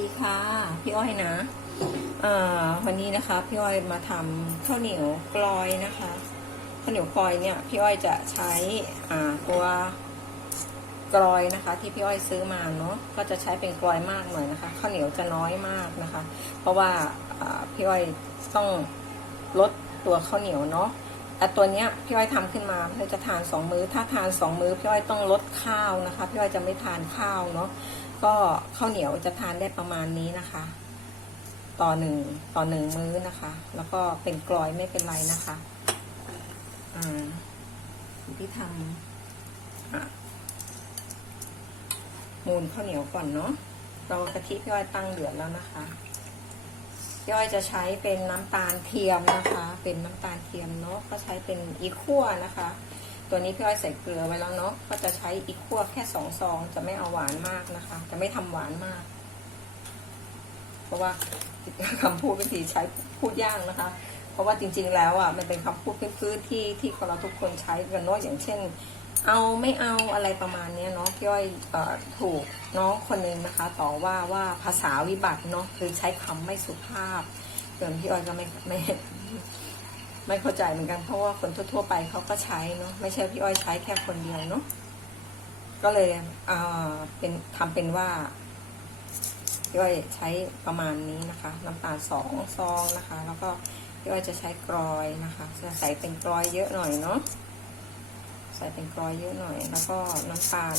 ดีค่ะ พี่อ้อยนะวันนี้นะคะ พี่อ้อยมาทำข้าวเหนียวกลอยนะคะข้าวเหนียวกลอยเนี่ยพี่อ้อยจะใช้ตัวกลอยนะคะ ที่พี่อ้อยซื้อมาเนาะก็จะใช้เป็นกลอยมากหน่อยนะคะข้าวเหนียวจะน้อยมากนะคะ เพราะว่าพี่อ้อยต้องลดตัวข้าวเหนียวเนาะแต่ตัวเนี้ยพี่อ้อยทำขึ้นมาเพื่อจะทานสองมื้อ ถ้าทานสองมื้อพี่อ้อยต้องลดข้าวนะคะ พี่อ้อยจะไม่ทานข้าวเนาะ ก็ข้าวเหนียวจะทานได้ประมาณนี้นะคะ ต่อหนึ่งต่อหนึ่งมื้อนะคะ แล้วก็เป็นกลอยไม่เป็นไรนะคะอ่าที่ทำอะมูนข้าวเหนียวก่อนเนาะเรากะทิพี่อ้อยตั้งเดือดแล้วนะคะพี่อ้อยจะใช้เป็นน้ำตาลเทียมนะคะ เป็นน้ำตาลเทียมเนาะก็ใช้เป็นอีคั่วนะคะ ตัวนี้พี่อ้อยใส่เกลือไว้แล้วเนาะก็จะใช้อีกขั้วแค่สองซอง จะไม่เอาหวานมากนะคะ จะไม่ทำหวานมาก เพราะว่าคำพูดบางทีใช้พูดยากนะคะ เพราะว่าจริง ๆ แล้วอะมันเป็นคำพูดพื้นๆที่ที่คนเราทุกคนใช้กันเนาะอย่างเช่น เอาไม่เอาอะไรประมาณเนี้ยเนาะพี่อ้อยถูกน้องคนหนึงนะคะ ต่อว่าว่าภาษาวิบัติเนาะคือใช้คำไม่สุภาพส่วนพี่อ้อยก็ไม่ไม่ ไม่เข้าใจเหมือนกันเพราะว่าคนทั่ว ๆ ไปเขาก็ใช้เนาะไม่ใช่พี่อ้อยใช้แค่คนเดียวเนาะก็เลยเอ่อเป็นทำเป็นว่าพี่อ้อยใช้ประมาณนี้นะคะ น้ำตาลสองซองนะคะ แล้วก็พี่อ้อยจะใช้กรอยนะคะจะใส่เป็นกรอยเยอะหน่อยเนาะใส่เป็นกรอยเยอะหน่อย แล้วก็น้ำตาล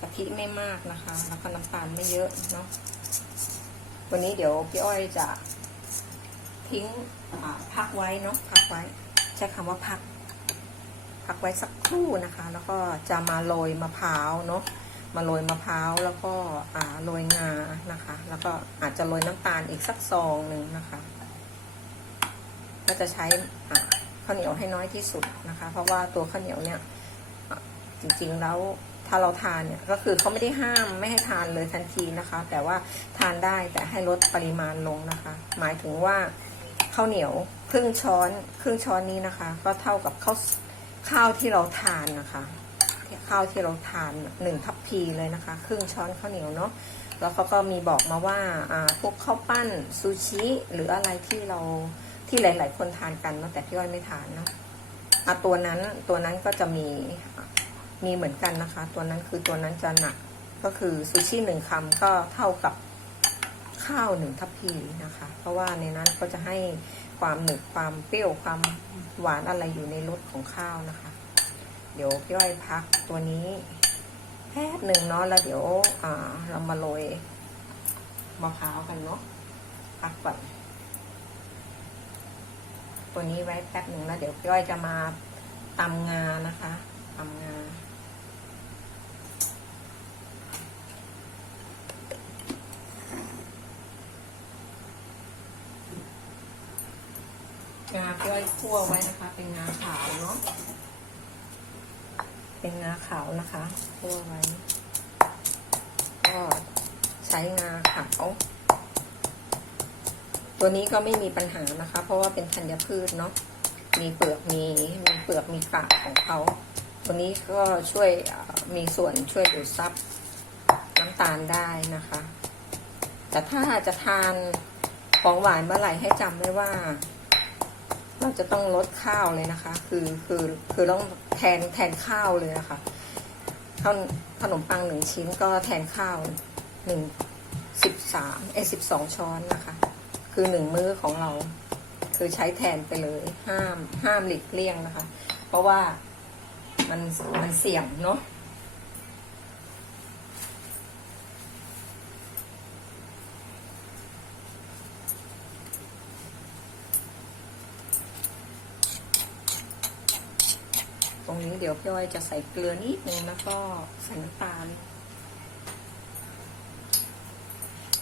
กะทิไม่มากนะคะ แล้วก็น้ำตาลไม่เยอะเนาะวันนี้เดี๋ยวพี่อ้อยจะ ทิ้งพักไว้เนาะพักไว้ ใช้คำว่าพัก พักไว้สักครู่นะคะ แล้วก็จะมาโรยมะพร้าวเนาะมาโรยมะพร้าวแล้วก็โรยงานะคะ แล้วก็อาจจะโรยน้ำตาลอีกสักซองหนึ่งนะคะ ก็จะใช้ข้าวเหนียวให้น้อยที่สุดนะคะ เพราะว่าตัวข้าวเหนียวเนี่ยจริงๆแล้วถ้าเราทานเนี่ยก็คือเขาไม่ได้ห้ามไม่ให้ทานเลยทันทีนะคะ แต่ว่าทานได้แต่ให้ลดปริมาณลงนะคะ หมายถึงว่า ข้าวเหนียวครึ่งช้อนครึ่งช้อนนี้นะคะ ก็เท่ากับข้าวข้าวที่เราทานนะคะข้าวที่เราทานหนึ่งทัพพีเลยนะคะ ครึ่งช้อนข้าวเหนียวเนาะแล้วเขาก็มีบอกมาว่าพวกข้าวปั้นซูชิหรืออะไรที่เราที่หลาย ๆ คนทานกันเนาะแต่พี่อ้อยไม่ทานเนาะอะตัวนั้นตัวนั้นก็จะมีมีเหมือนกันนะคะ ตัวนั้นคือตัวนั้นจะหนักก็คือซูชิหนึ่งคำก็เท่ากับ ข้าวหนึ่งทัพพีนะคะ เพราะว่าในนั้นก็จะให้ความหนึบความเปรี้ยวความหวานอะไรอยู่ในรสของข้าวนะคะ เดี๋ยวพี่อ้อยพักตัวนี้แป๊บหนึ่งเนาะแล้วเดี๋ยวอ่าเรามาโรยมะพร้าวกันเนาะพักก่อนตัวนี้ไว้แป๊บหนึ่งแล้วเดี๋ยวพี่อ้อยจะมาตำงานะคะตำงา งาพี่อ้อยคั่วไว้นะคะ เป็นงาขาวเนาะเป็นงาขาวนะคะคั่วไว้ก็ใช้งาขาวตัวนี้ก็ไม่มีปัญหานะคะ เพราะว่าเป็นธัญพืชเนาะมีเปลือกมีมีเปลือกมีกากของเขาตัวนี้ก็ช่วยมีส่วนช่วยดูดซับน้ำตาลได้นะคะ แต่ถ้าจะทานของหวานเมื่อไหร่ให้จำไว้ว่า เราจะต้องลดข้าวเลยนะคะ คือคือคือต้องแทนแทนข้าวเลยนะคะข้าวขนมปังหนึ่งชิ้นก็แทนข้าวหนึ่งสิบสามเอสิบสองช้อนนะคะ คือหนึ่งมื้อของเรา คือใช้แทนไปเลยห้ามห้ามหลีกเลี่ยงนะคะ เพราะว่ามันมันเสี่ยงเนาะ ตรงนี้เดี๋ยวพี่อ้อยจะใส่เกลือนิดนึงแล้วก็ใส่น้ำตาล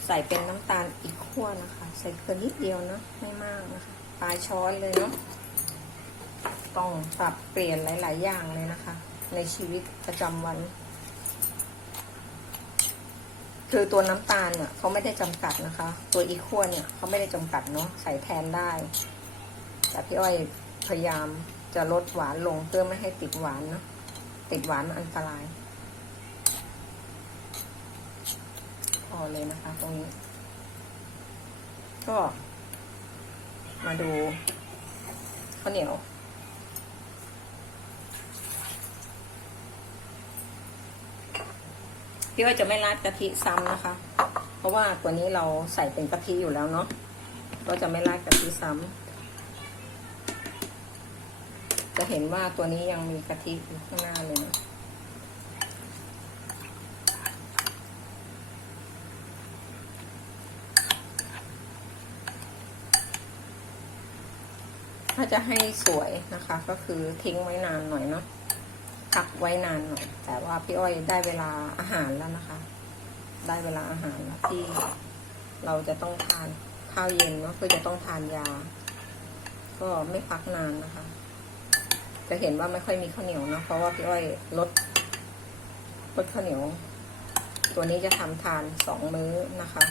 ใส่เป็นน้ำตาลอีกขั้วนะคะ ใส่เกลือนิดเดียวนะไม่มากนะคะปลายช้อนเลยเนาะต้องปรับเปลี่ยนหลาย ๆ อย่างเลยนะคะ ในชีวิตประจำวัน คือตัวน้ำตาลเนี่ยเขาไม่ได้จำกัดนะคะ ตัวอีขั้วเนี่ยเขาไม่ได้จำกัดเนาะใส่แทนได้ แต่พี่อ้อยพยายาม จะลดหวานลงเพื่อไม่ให้ติดหวานเนาะติดหวานอันตรายพอเลยนะคะ ตรงนี้ ก็ มาดูข้าวเหนียวพี่ว่าจะไม่ราดกะทิซ้ำนะคะ เพราะว่าตัวนี้เราใส่เป็นกะทิอยู่แล้วเนาะ ก็จะไม่ราดกะทิซ้ำ จะเห็นว่าตัวนี้ยังมีกะทิอยู่ข้างหน้าเลยนะถ้าจะให้สวยนะคะ ก็คือทิ้งไว้นานหน่อยเนาะพักไว้นานหน่อย แต่ว่าพี่อ้อยได้เวลาอาหารแล้วนะคะ ได้เวลาอาหารแล้วที่เราจะต้องทานข้าวเย็นเนาะคือจะต้องทานยา ก็ไม่พักนานนะคะ จะเห็นว่าไม่ค่อยมีข้าวเหนียวนะเพราะว่าพี่อ้อยลดลดข้าวเหนียว ตัวนี้จะทำทานสองมื้อนะคะ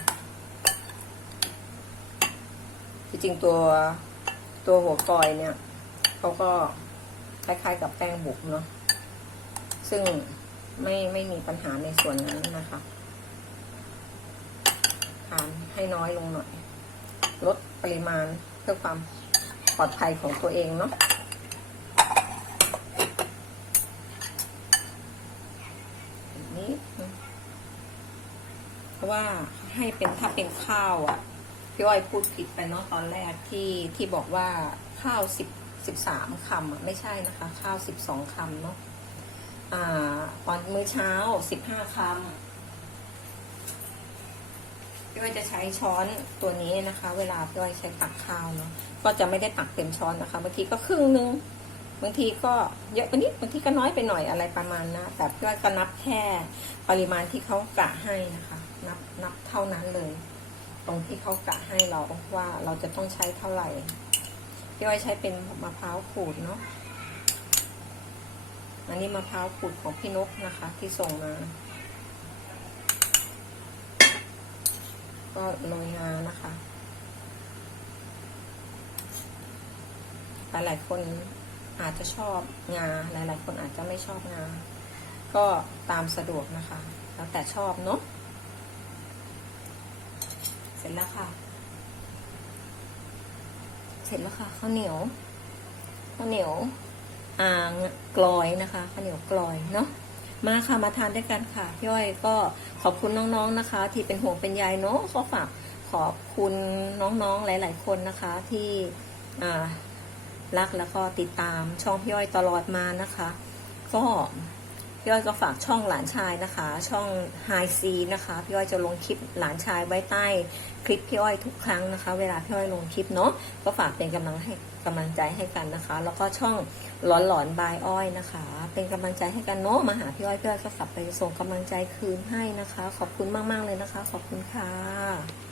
จริงๆตัวตัวหัวกอยเนี่ยเขาก็คล้ายๆกับแป้งบุกเนาะซึ่งไม่ไม่มีปัญหาในส่วนนั้นนะคะทานให้น้อยลงหน่อย ลดปริมาณเพื่อความปลอดภัยของตัวเองเนาะแบบนี้เพราะ ว่าให้เป็นถ้าเป็นข้าวอะพี่อ้อยพูดผิดไปเนาะตอนแรกที่ที่บอกว่าข้าวสิบสิบสามคำอะไม่ใช่นะคะ ข้าวสิบสองคำเนาะอ่าตอนมื้อเช้าสิบห้าคำพี่อ้อยจะใช้ช้อนตัวนี้นะคะ เวลาพี่อ้อยใช้ตักข้าวเนาะก็จะไม่ได้ตักเต็มช้อนนะคะบางทีก็ครึ่งนึงบางทีก็เยอะไปนิดบางทีก็น้อยไปหน่อยอะไรประมาณนะแต่พี่อ้อยก็นับแค่ปริมาณที่เขากะให้นะคะ นับนับเท่านั้นเลย ตรงที่เขากะให้เราว่าเราจะต้องใช้เท่าไหร่พี่อ้อยใช้เป็นมะพร้าวขูดเนาะอันนี้มะพร้าวขูดของพี่นกนะคะ ที่ส่งมา ก็โรยงานะคะหลายๆคนอาจจะชอบงา หลายๆ คนอาจจะไม่ชอบงา ก็ตามสะดวกนะคะ แล้วแต่ชอบเนาะ จแล้วค่ะ เสร็จแล้วค่ะข้าวเหนียวข้าวเหนียวอ่างกลอยนะคะข้าวเหนียวกลอยเนาะมาค่ะมาทานด้วยกันค่ะพี่อ้อยก็ขอบคุณน้องๆนะคะ ที่เป็นห่วงเป็นใยเนาะก็ฝากขอบคุณน้องๆหลาย ๆ คนนะคะที่รักแล้วก็ติดตามช่องพี่อ้อยตลอดมานะคะ ก็ พี่อ้อยก็ฝากช่องหลานชายนะคะ ช่อง High C นะคะ พี่อ้อยจะลงคลิปหลานชายไว้ใต้คลิปพี่อ้อยทุกครั้งนะคะ เวลาพี่อ้อยลงคลิปเนาะก็ฝากเป็นกำลังให้กำลังใจให้กันนะคะ แล้วก็ช่องหลอนหลอนบายอ้อยนะคะ เป็นกำลังใจให้กันเนาะมาหาพี่อ้อยพี่อ้อยก็กลับไปส่งกำลังใจคืนให้นะคะ ขอบคุณมากๆเลยนะคะ ขอบคุณค่ะ